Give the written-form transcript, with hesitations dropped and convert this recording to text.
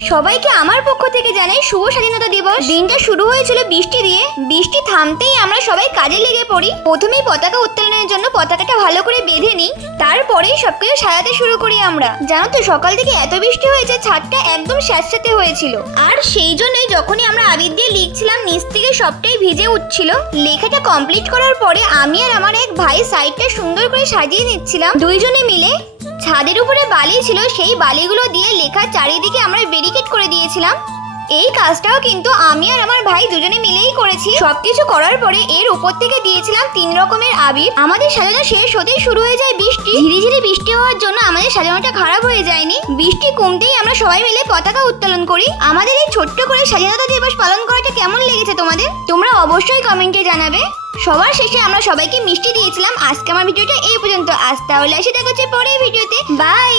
সবাইকে আমার পক্ষ থেকে জানাই শুভ স্বাধীনতা দিবস। দিনটা শুরু হয়েছিল বৃষ্টি দিয়ে। বৃষ্টি থামতেই আমরা সবাই কাজে লেগে পড়ি। প্রথমেই পতাকা উত্তোলনের জন্য পতাকাটা ভালো করে বেঁধে নিই, তারপরেই সবকিছু সাজাতে শুরু করি আমরা। জানো তো সকাল থেকে এত বৃষ্টি হয়েছে, ছাদটা একদম স্যাঁতস্যাঁতে হয়েছিল। আর সেই জন্যই যখনই আমরা আবির দিয়ে লিখছিলাম নিচ থেকে সবটাই ভিজে উঠছিল। লেখাটা কমপ্লিট করার পরে আমি আর আমার এক ভাই সাইডটা সুন্দর করে সাজিয়ে নিচ্ছিলাম দুইজনে মিলে। ছাদের উপরে বালি ছিল, সেই বালিগুলো দিয়ে লেখার চারিদিকে আমরা ব্যারিকেড করে দিয়েছিলাম। এই কাজটাও কিন্তু আমি আর আমার ভাই দুজনে মিলেই করেছি। সবকিছু করার পরে এর উপর থেকে দিয়েছিলাম 3 রকমের আবির। আমাদের সাজানো শেষ হতেই শুরু হয়ে যায় বৃষ্টি। ধীরে ধীরে বৃষ্টি হওয়ার জন্য আমাদের সাজানোটা খারাপ হয়ে যায়নি। বৃষ্টি কমতেই আমরা সবাই মিলে পতাকা উত্তোলন করি। আমাদের এই ছোট্ট করে স্বাধীনতা দিবস পালন করাটা কেমন লেগেছে তোমাদের? তোমরা অবশ্যই কমেন্টে জানাবে। সবার শেষে আমরা সবাইকে মিষ্টি দিয়েছিলাম। আজকে আমার ভিডিওটা এই পর্যন্ত। আজ তাহলে এসে দেখা হচ্ছে পরের ভিডিওতে। বাই।